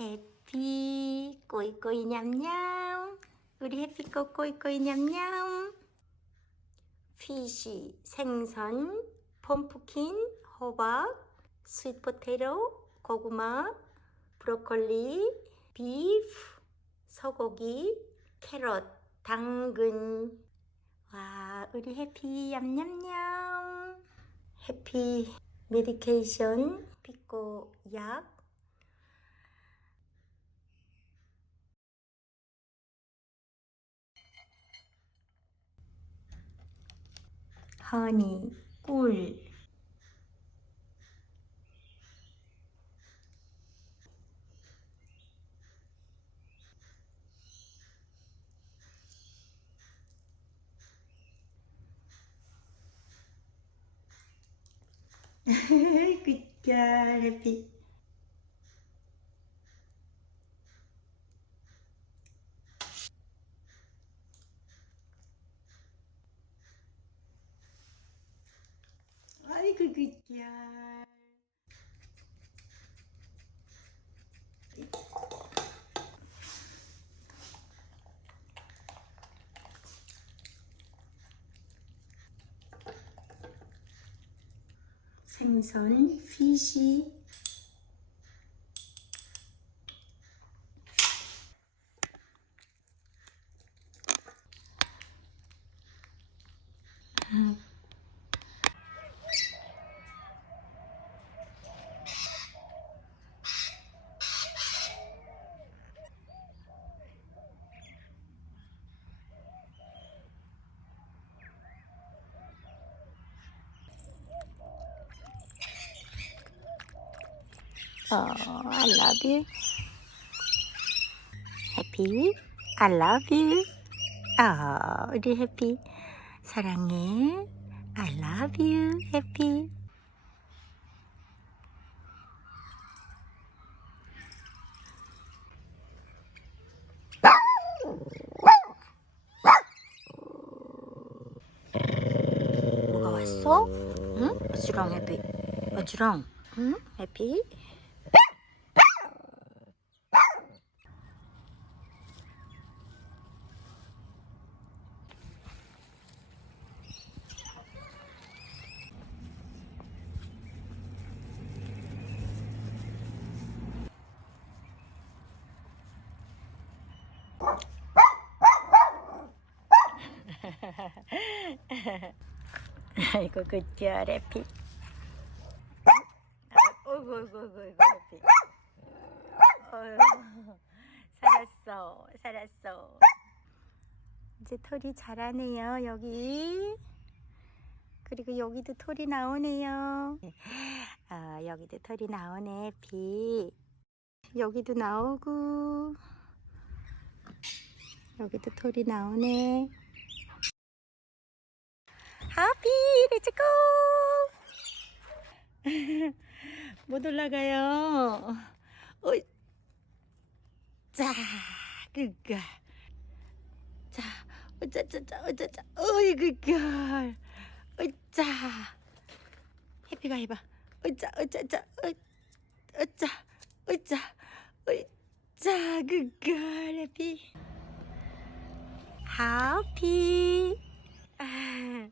해피 꼬이꼬이 냠냠. 우리 해피 꼬 꼬이꼬이 냠냠. 피시 생선 펌프킨 호박 스윗포테로 고구마 브로콜리 비프 소고기 캐럿 당근. 와 우리 해피 냠냠냠. 해피 메디케이션 피코 약 허니 꿀 굿걸 해피 아이고 굿걸 생선 피시 Oh, I love you. Happy, I love you. 아, 우리 해피 사랑해. I love you, 해피. 뭐가 왔어? 응? 어지렁 해피. 어지렁. 응? 해피. 아이고 그죠 해피. 어이구 어이구 어이구 어이구 해피. 어휴, 살았어 살았어. 이제 털이 자라네요 여기. 그리고 여기도 털이 나오네요. 아 여기도 털이 나오네 해피. 여기도 나오고 여기도 털이 나오네. 하피 렛츠고 못 올라가요. 어이. 자 그니까. 자 어짜짜짜 어짜짜 어이 그걸 어짜 해피가 해봐. 어짜 어짜짜 어, 어짜 어짜 어짜 그걸 해피. 하피 아.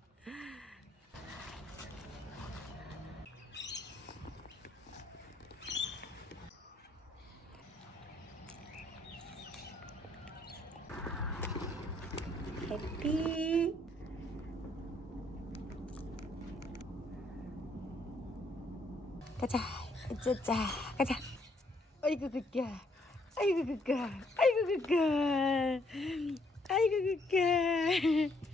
해피 가자 짜자 가자. 아이고 그까. 아이고 그까. 아이고 그까. 아이고 그까